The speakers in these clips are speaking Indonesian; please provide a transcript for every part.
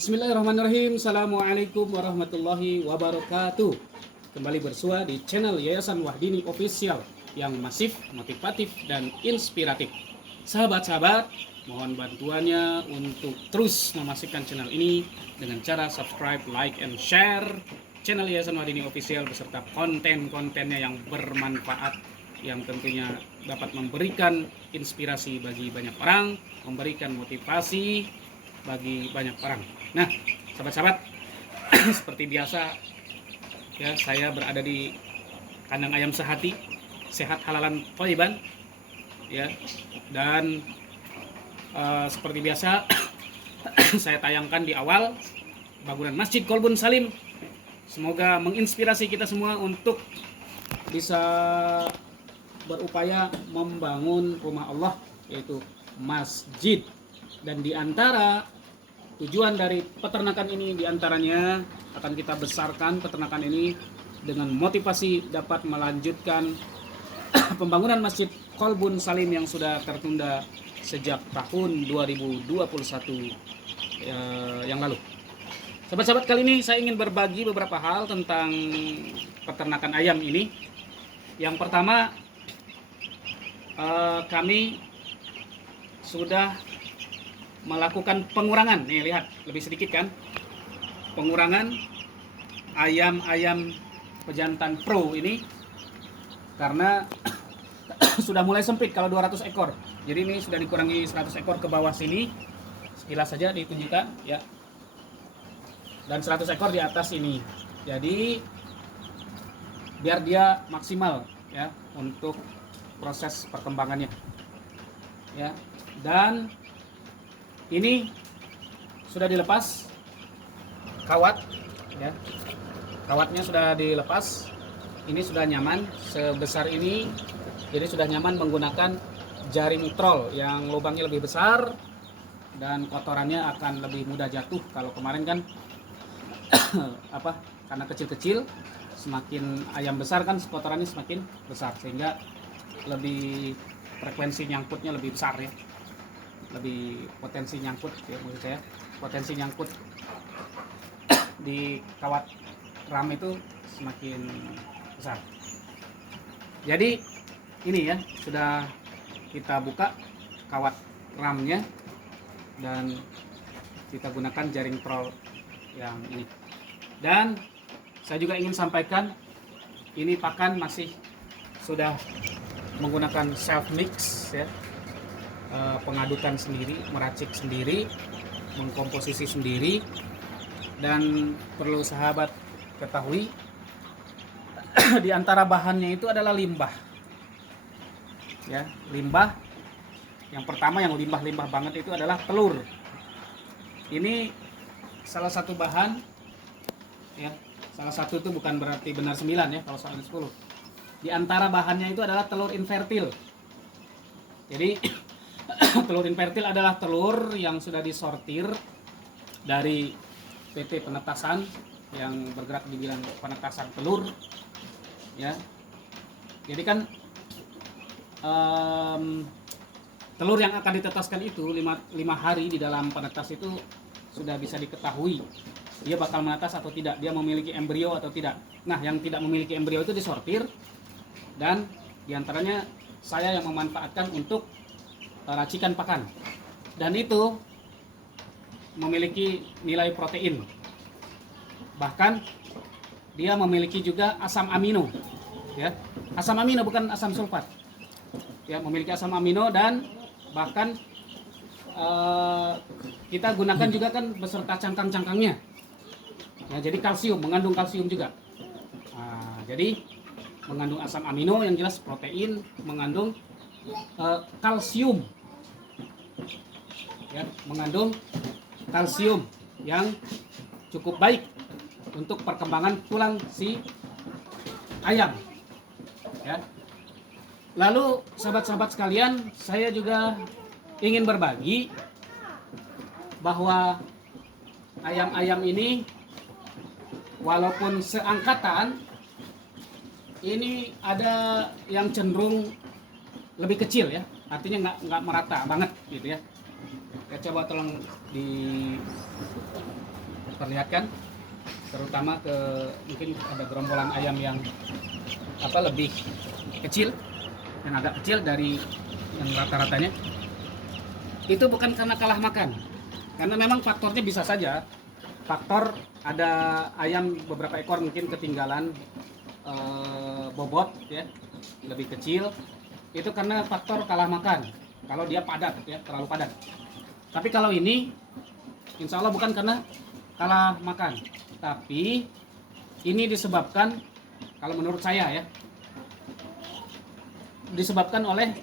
Bismillahirrahmanirrahim. Assalamualaikum warahmatullahi wabarakatuh. Kembali bersua di channel Yayasan Wahdini Official yang masif, motivatif, dan inspiratif. Sahabat-sahabat, mohon bantuannya untuk terus memastikan channel ini dengan cara subscribe, like, and share channel Yayasan Wahdini Official beserta konten-kontennya yang bermanfaat, yang tentunya dapat memberikan inspirasi bagi banyak orang, memberikan motivasi bagi banyak orang. Nah, sahabat-sahabat, seperti biasa ya, saya berada di kandang ayam sehati, sehat halalan thayyiban ya. Dan seperti biasa saya tayangkan di awal bangunan Masjid Qalbun Salim. Semoga menginspirasi kita semua untuk bisa berupaya membangun rumah Allah, yaitu masjid. Dan di antara tujuan dari peternakan ini, diantaranya akan kita besarkan peternakan ini dengan motivasi dapat melanjutkan pembangunan Masjid Qalbun Salim yang sudah tertunda sejak tahun 2021 yang lalu. Sahabat-sahabat, kali ini saya ingin berbagi beberapa hal tentang peternakan ayam ini. Yang pertama, kami sudah melakukan pengurangan. Nih, lihat, lebih sedikit kan? Pengurangan ayam-ayam pejantan pro ini karena sudah mulai sempit kalau 200 ekor. Jadi ini sudah dikurangi 100 ekor ke bawah sini. Sekilas saja ditunjukkan ya. Dan 100 ekor di atas ini. Jadi biar dia maksimal ya untuk proses perkembangannya. Ya. Dan ini sudah dilepas kawat ya. Kawatnya sudah dilepas. Ini sudah nyaman sebesar ini. Jadi sudah nyaman menggunakan jaring troll yang lubangnya lebih besar dan kotorannya akan lebih mudah jatuh. Kalau kemarin kan karena kecil-kecil, semakin ayam besar kan kotorannya semakin besar, sehingga lebih frekuensi nyangkutnya lebih besar ya. Lebih potensi nyangkut ya, maksud saya potensi nyangkut di kawat ram itu semakin besar. Jadi ini ya, sudah kita buka kawat ramnya dan kita gunakan jaring troll yang ini. Dan saya juga ingin sampaikan, ini pakan masih sudah menggunakan self mix ya. Pengadukan sendiri, meracik sendiri, mengkomposisi sendiri. Dan perlu sahabat ketahui, di antara bahannya itu adalah limbah ya. Limbah yang pertama, yang limbah-limbah banget itu adalah telur. Ini salah satu bahan ya. Salah satu itu bukan berarti benar 9 ya, kalau soal 10. Di antara bahannya itu adalah telur invertil. Jadi telur invertil adalah telur yang sudah disortir dari PT Penetasan yang bergerak di bidang penetasan telur ya. Jadi kan telur yang akan ditetaskan itu 5 hari di dalam penetas itu sudah bisa diketahui dia bakal menetas atau tidak, dia memiliki embrio atau tidak. Nah, yang tidak memiliki embrio itu disortir, dan diantaranya saya yang memanfaatkan untuk racikan pakan, dan itu memiliki nilai protein, bahkan dia memiliki juga asam amino ya. Asam amino, bukan asam sulfat ya, memiliki asam amino. Dan bahkan kita gunakan juga kan beserta cangkang-cangkangnya ya, jadi kalsium, mengandung kalsium juga. Nah, jadi mengandung asam amino, yang jelas protein, mengandung kalsium ya, mengandung kalsium yang cukup baik untuk perkembangan tulang si ayam ya. Lalu sahabat-sahabat sekalian, saya juga ingin berbagi bahwa ayam-ayam ini walaupun seangkatan, ini ada yang cenderung lebih kecil ya, artinya nggak merata banget gitu ya. Ya, coba tolong diperlihatkan, terutama ke mungkin ada gerombolan ayam yang lebih kecil dan agak kecil dari yang rata-ratanya. Itu bukan karena kalah makan, karena memang faktornya bisa saja faktor ada ayam beberapa ekor mungkin ketinggalan bobot ya, lebih kecil, itu karena faktor kalah makan kalau dia padat ya, terlalu padat. Tapi kalau ini insya Allah bukan karena kalah makan, tapi ini disebabkan, kalau menurut saya ya, disebabkan oleh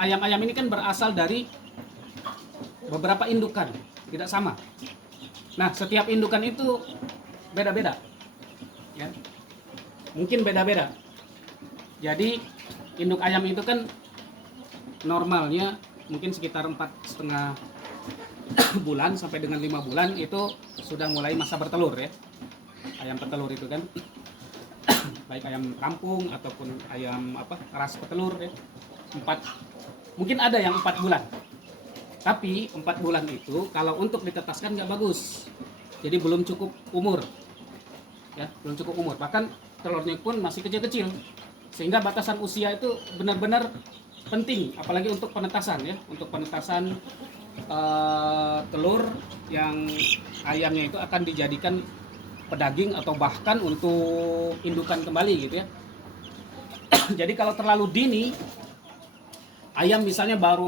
ayam-ayam ini kan berasal dari beberapa indukan, tidak sama. Nah, setiap indukan itu beda-beda ya, mungkin beda-beda. Jadi induk ayam itu kan normalnya mungkin sekitar 4,5 bulan sampai dengan 5 bulan itu sudah mulai masa bertelur ya, ayam petelur itu kan. Baik ayam kampung ataupun ayam ras petelur ya. Mungkin ada yang 4 bulan. Tapi 4 bulan itu kalau untuk ditetaskan nggak bagus. Jadi belum cukup umur. Ya, belum cukup umur. Bahkan telurnya pun masih kecil-kecil. Sehingga batasan usia itu benar-benar penting, apalagi untuk penetasan ya, untuk penetasan telur yang ayamnya itu akan dijadikan pedaging atau bahkan untuk indukan kembali gitu ya. Jadi kalau terlalu dini, ayam misalnya baru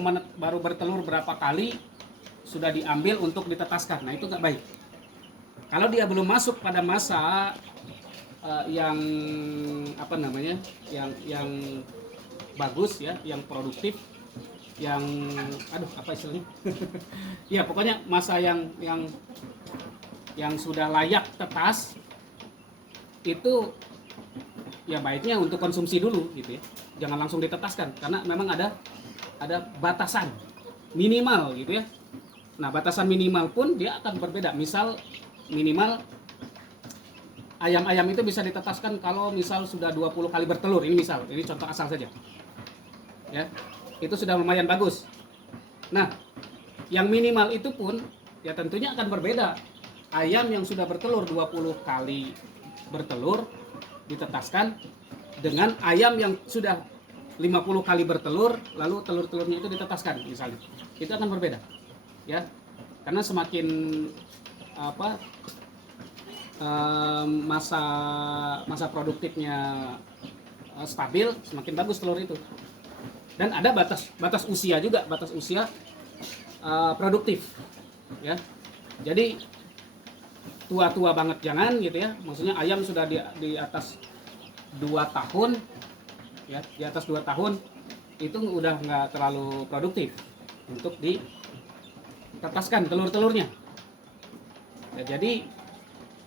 bertelur berapa kali sudah diambil untuk ditetaskan, nah itu nggak baik. Kalau dia belum masuk pada masa yang yang bagus ya, yang produktif, yang istilahnya ya pokoknya masa yang sudah layak tetas, itu ya baiknya untuk konsumsi dulu gitu ya, jangan langsung ditetaskan karena memang ada batasan minimal gitu ya. Nah, batasan minimal pun dia akan berbeda. Misal minimal ayam-ayam itu bisa ditetaskan kalau misal sudah 20 kali bertelur, ini contoh asal saja ya, itu sudah lumayan bagus. Nah, yang minimal itu pun ya tentunya akan berbeda. Ayam yang sudah bertelur 20 kali bertelur ditetaskan dengan ayam yang sudah 50 kali bertelur lalu telur-telurnya itu ditetaskan misalnya, itu akan berbeda ya, karena semakin masa produktifnya stabil, semakin bagus telur itu. Dan ada batas usia juga, batas usia produktif ya. Jadi tua-tua banget jangan gitu ya, maksudnya ayam sudah di atas 2 tahun ya, di atas 2 tahun itu udah nggak terlalu produktif untuk ditetaskan telur-telurnya ya. Jadi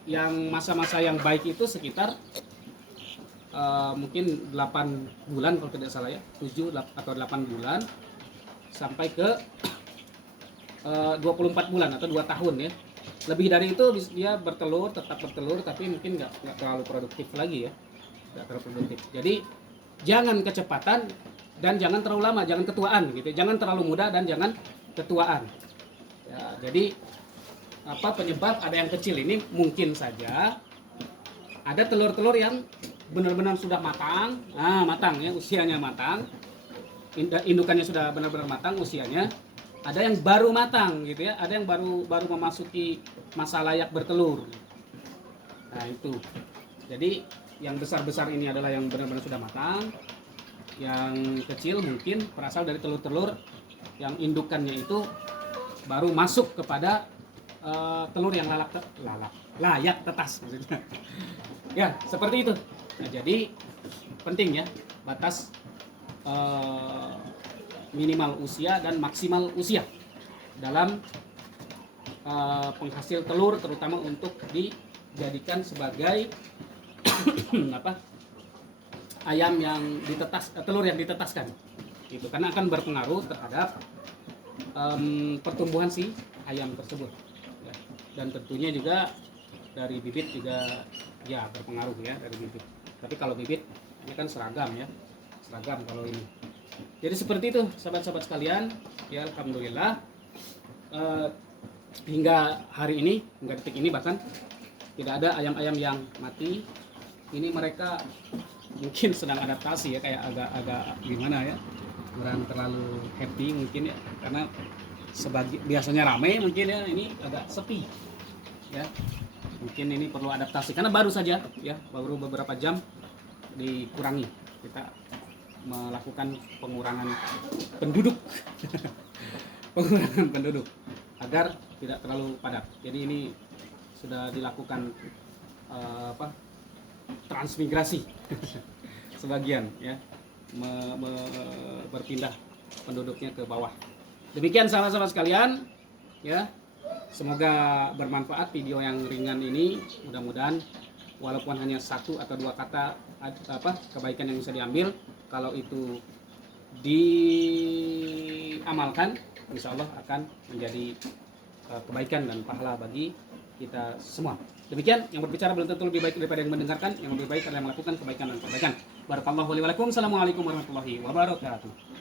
yang masa-masa yang baik itu sekitar mungkin 8 bulan kalau tidak salah ya, 7 atau 8 bulan sampai ke 24 bulan atau 2 tahun ya. Lebih dari itu dia bertelur, tetap bertelur, tapi mungkin nggak terlalu produktif lagi ya, nggak terlalu produktif. Jadi jangan kecepatan dan jangan terlalu lama, jangan ketuaan gitu, jangan terlalu muda dan jangan ketuaan ya. Jadi penyebab ada yang kecil ini mungkin saja ada telur-telur yang benar-benar sudah matang, matang ya, usianya matang, indukannya sudah benar-benar matang usianya. Ada yang baru matang gitu ya, ada yang baru memasuki masa layak bertelur. Nah itu. Jadi yang besar-besar ini adalah yang benar-benar sudah matang. Yang kecil mungkin berasal dari telur-telur yang indukannya itu baru masuk kepada telur yang layak tetas maksudnya. Ya seperti itu. Nah, jadi penting ya batas minimal usia dan maksimal usia dalam penghasil telur, terutama untuk dijadikan sebagai ayam yang telur yang ditetaskan itu, karena akan berpengaruh terhadap pertumbuhan si ayam tersebut ya. Dan tentunya juga dari bibit juga ya berpengaruh ya, dari bibit. Tapi kalau bibit ini kan seragam kalau ini. Jadi seperti itu sahabat-sahabat sekalian ya, alhamdulillah eh, hingga hari ini, hingga detik ini bahkan tidak ada ayam-ayam yang mati. Ini mereka mungkin sedang adaptasi ya, kayak agak-agak gimana ya, kurang terlalu happy mungkin ya, karena biasanya ramai mungkin ya, ini agak sepi ya. Mungkin ini perlu adaptasi karena baru saja ya, baru beberapa jam dikurangi, kita melakukan pengurangan penduduk pengurangan penduduk agar tidak terlalu padat. Jadi ini sudah dilakukan transmigrasi sebagian ya, berpindah penduduknya ke bawah. Demikian sahabat-sahabat sekalian ya, semoga bermanfaat video yang ringan ini. Mudah-mudahan walaupun hanya satu atau dua kata kebaikan yang bisa diambil, kalau itu diamalkan, insya Allah akan menjadi kebaikan dan pahala bagi kita semua. Demikian, yang berbicara belum tentu lebih baik daripada yang mendengarkan. Yang lebih baik adalah melakukan kebaikan dan kebaikan. Barakallahu li wa lakum. Assalamualaikum warahmatullahi wabarakatuh.